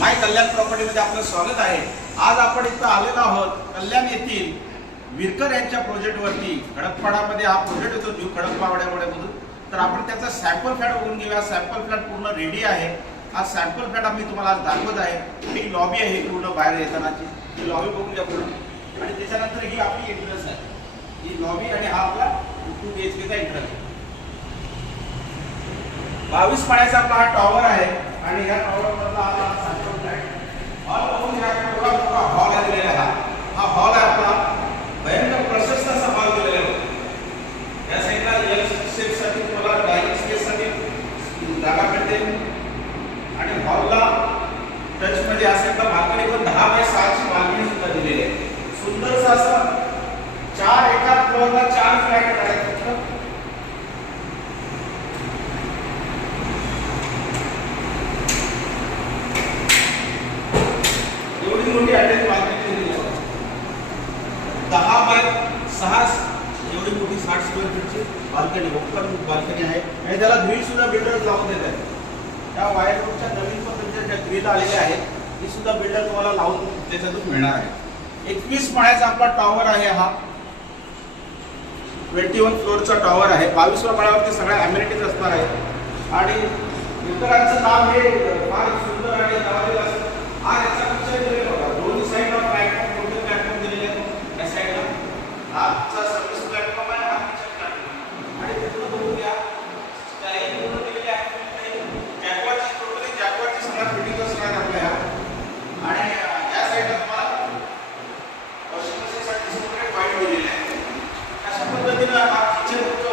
माय कल्याण प्रॉपर्टीमध्ये आपलं स्वागत आहे। आज आपण इथं आलेलो आहोत कल्याण येथील विरकर यांच्या प्रोजेक्टवरती। खडकपाडामध्ये हा प्रोजेक्ट होतो न्यू खडकपाड्यामधून। तर आपण त्याचा सॅम्पल फ्लॅट बघून घेऊया। सॅम्पल फ्लॅट पूर्ण रेडी आहे। हा सॅम्पल फ्लॅट आम्ही तुम्हाला आज दाखवत आहे। ही लॉबी आहे पूर्ण बाहेर येतानाची, ही लॉबी बघून घ्या पूर्ण। आणि त्याच्यानंतर ही आपली एंट्रन्स आहे, ही लॉबी आणि हा आपला 2 BHK चा एंट्रन्स आहे। 22 माळ्याचा आपला हा टॉवर आहे आणि या टॉवर मधला हा सॅम्पल फ्लॅट हॉल बघून घ्या। एवढा मोठा हॉल आहे दिलेला आहे। हा हॉल आहे आपला भयंकर प्रशस्त असा हॉल दिलेला आहे। या साईडला एल शेप साठी तुम्हाला डायनिंग स्पेस साठी जागा मिळते आणि हॉलला टच मध्ये असेल तर बाल्कनी पण 10 बाय 6 ची बाल्कनी सुद्धा दिलेली आहे। सुंदरसा असा 4 एका फ्लोअरला 4 फ्लॅट आहेत। एवढी मोठी अटॅच बाल्कनी दिलेली आहे। 10 बाय 6 एवढी मोठी 60 स्क्वेअर फीटची बाल्कनी, ओपन बाल्कनी आहे आणि त्याला ग्रिल सुद्धा बिल्डर लावून देत आहेत। त्या वायर रोडच्या नवीन पद्धतीच्या ज्या ग्रिल आलेल्या आहेत ती सुद्धा बिल्डर तुम्हाला लावून त्याच्यातून मिळणार आहे। 21 माळ्याचा आपला टॉवर आहे। हा 21 फ्लोअरचा टॉवर आहे। 22व्या माळ्यावरती सगळ्या अमेनिटीज असणार आहेत आणि विरकरांचं नाव हे फार सुंदर आणि नावाजलेलं असतं। हा याचा पिक्चर दिलेला होता। दोन्ही साईडला प्लॅटफॉर्म, मोठे प्लॅटफॉर्म दिलेले आहेत। या साईडला आजचा सर्व्हिस प्लॅटफॉर्म आहे, हा किचन प्लॅटफॉर्म आणि तिथून बघून घ्या स्टाईल पूर्ण दिलेली आहे। जॅगवारची टोटली जॅगवारची सगळ्या फिटिंग असणार आपल्या आणि या साईडला तुम्हाला वॉशिंग मशीनसाठी सेपरेट वाईट दिलेली आहे। अशा पद्धतीने हा किचन होतो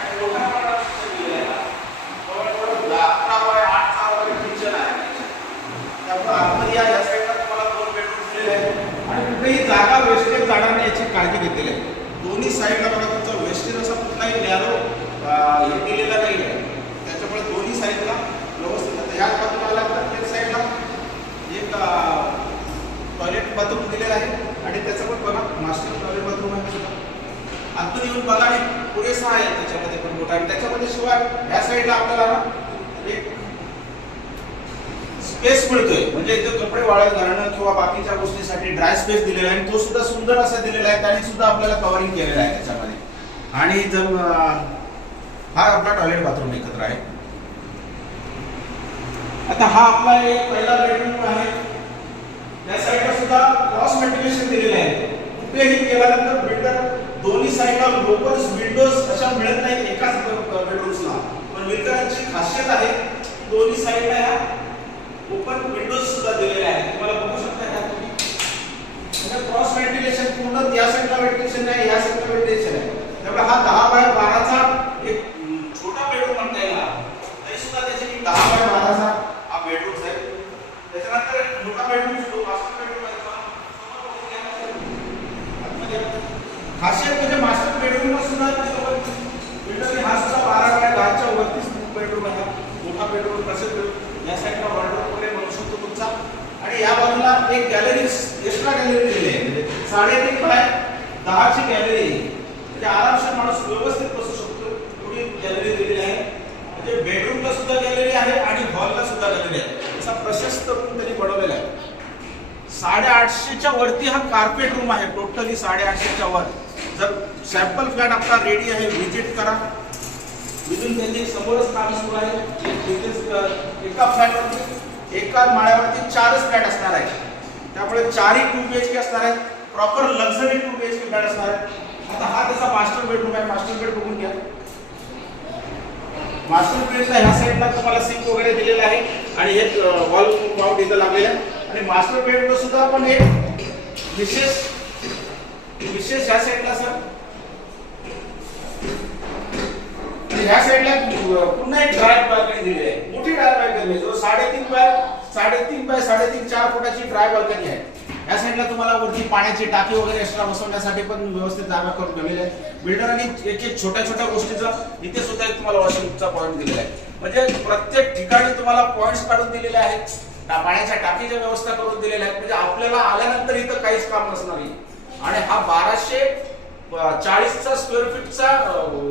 आणि मोठा मोठा किचन दिलेला आहे। जवळजवळ 11 बाय 8 चा वगैरे किचन आहे। त्यामुळे आतमध्ये या साईडला तुम्हाला 2 बेडरूम दिलेले आहेत आणि कुठेही जागा वेस्टेज जाणार नाही याची काळजी घेतलेली आहे। दोन्ही साईडला बघा तुमचा वेस्टेज असा कुठलाही नॅरो हे दिलेला नाही आहे। त्याच्यामुळे दोन्ही साईडला व्यवस्थित आहे। याच बाजूला आला तर प्रत्येक साईडला एक टॉयलेट बाथरूम दिलेला आहे आणि त्याचं पण बघा मास्टर टॉयलेट बाथरूम आहे सुद्धा। आतमध्ये येऊन बघा आणि पुरेसा आहे त्याच्यामध्ये पण मोठा आणि त्याच्यामध्ये शिवाय या साईडला आपल्याला एक स्पेस मिळतोय, म्हणजे इथे कपडे वाळत घालणं किंवा बाकीच्या गोष्टीसाठी ड्राय स्पेस दिलेला आहे। तो सुद्धा सुंदर असा दिलेला आहे, त्याने सुद्धा आपल्याला कव्हरिंग केलेलं आहे त्याच्यामध्ये। आणि जर हा आपला टॉयलेट बाथरूम एकत्र आहे। आता हा आपला एक पहिला बेडरूम आहे। या साईडला सुद्धा क्रॉस व्हेंटिलेशन दिलेलं आहे। कुठेही गेल्यानंतर बिल्डर दोन्ही साईडला लोकल्स विंडोज अशा मिळत नाहीत एकाच बेडरूम्सला, पण विरकरांची खासियत आहे दोन्ही साईडला या ओपन विंडोज सुद्धा दिलेले आहेत। तुम्हाला बघू शकता का तुम्ही, म्हणजे क्रॉस व्हेंटिलेशन पूर्ण या साईडला व्हेंटिलेशन आहे, या साईडला व्हेंटिलेशन आहे। त्यामुळे हा 10 बाय 12 चा एक छोटा बेडरूम म्हणता येईल। तरी सुद्धा त्याची 10 बाय 12 चा हा बेडरूम आहे। त्याच्यानंतर एक मोठा बेडरूम जो मास्टर बेडरूम आहे खासियत म्हणजे मास्टर बेडरूम सुद्धा बिल्डरने हा सुद्धा 12 बाय 10 च्या वरतीच बेडरूम आहे। मोठा बेडरूम प्रसिद्ध या साईडला वॉर्डरोब वगैरे बनवू शकतो तुमचा आणि या बाजूला एक गॅलरी, एक्स्ट्रा गॅलरी दिलेली आहे, म्हणजे 3.5 बाय 10 ची गॅलरी, म्हणजे आरामशीर माणूस व्यवस्थित बसू शकतो एवढी गॅलरी दिलेली आहे। म्हणजे बेडरूमला सुद्धा गॅलरी आहे आणि हॉलला सुद्धा गॅलरी आहे। असा प्रशस्त रूम त्यांनी बनवलेला आहे। 850 च्या वरती हा कार्पेट रूम आहे, टोटली 850 च्या वर। जर सॅम्पल फ्लॅट आपला रेडी आहे, व्हिजिट करा। विधून त्यांची समोरच काम सुरू आहे। एका फ्लॅटवरती एका माळ्यावरती 4च फ्लॅट असणार आहे, त्यामुळे 4ही 2 BHK असणार आहेत। प्रॉपर लक्झरी 2 BHK फ्लॅट असणार आहे। आता हा त्याचा मास्टर बेडरूम आहे। मास्टर बेड बघून घ्या। मास्टर बेडला ह्या साईडला तुम्हाला सिंक वगैरे दिलेला आहे आणि एक वॉल माउंट इथं लागलेला आहे आणि मास्टर बेडरूम सुद्धा पण एक विशेष ह्या साईडला सर ह्या साईडला पुन्हा एक ड्राय बाल्कनी दिली आहे। मोठी ड्राय बाल्कनी आहे, जो 3.5 बाय 3.5 4 फुटाची ड्राय बाल्कनी आहे। या साईडला तुम्हाला वरती पाण्याची टाकी वगैरे एक्स्ट्रा बसवण्यासाठी पण व्यवस्थित जागा करून ठेवलेली आहे। बिल्डरांनी एक छोट्या छोट्या गोष्टीचा इथे सुद्धा एक तुम्हाला वॉशिंगचा पॉईंट दिलेला आहे। म्हणजे प्रत्येक ठिकाणी तुम्हाला पॉईंट्स काढून दिलेले आहेत, पाण्याच्या टाकीच्या व्यवस्था करून दिलेल्या आहेत। म्हणजे आपल्याला आल्यानंतर इथं काहीच काम नसणार आहे आणि हा 1240 स्क्वेअर फीटचा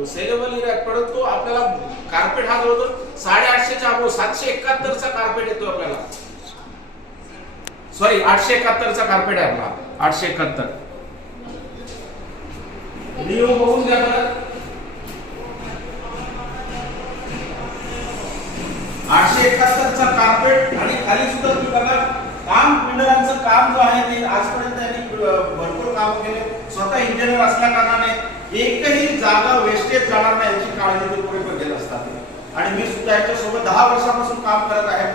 सेलेबल एरिया, परंतु आपल्याला कार्पेट हा जवळजवळ 850 च्या अबोव 771 चा कार्पेट येतो आपल्याला। सॉरी 871चा कार्पेट आहे आपला 871 लिओ बघून घ्या बरं 871चा कार्पेट आणि खाली सुद्धा तुम्ही बघा काम बिल्डरांचं काम जो आहे ते आजपर्यंत त्यांनी भरपूर काम केले स्वतः इंजिनियर असल्या कारणाने एकही जागा वेस्टेज जाणार नाही याची काळजी ते पुरेपूर घेत असतात आणि मी सुद्धा याच्यासोबत 10 वर्षापासून काम करत आहे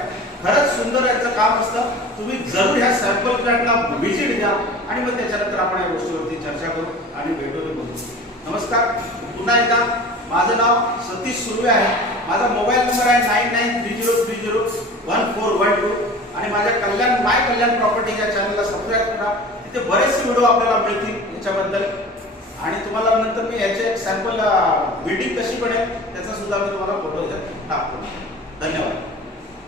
खरंच सुंदर याचं काम असतं तुम्ही जरूर ह्या सॅम्पल प्लॅटला व्हिजिट द्या आणि मग त्याच्यानंतर आपण या गोष्टीवरती चर्चा करू आणि भेटून बोलू नमस्कार पुन्हा एकदा माझं नाव सतीश सुर्वे आहे माझा मोबाईल नंबर आहे 9930301412 आणि माझ्या माय कल्याण प्रॉपर्टी या चॅनलला सबस्क्राईब करा तिथे बरेचसे व्हिडिओ आपल्याला मिळतील याच्याबद्दल आणि तुम्हाला नंतर मी याचे एक सॅम्पल बिल्डिंग कशी बनेल त्याचा सुद्धा मी तुम्हाला फोटो टाकतो धन्यवाद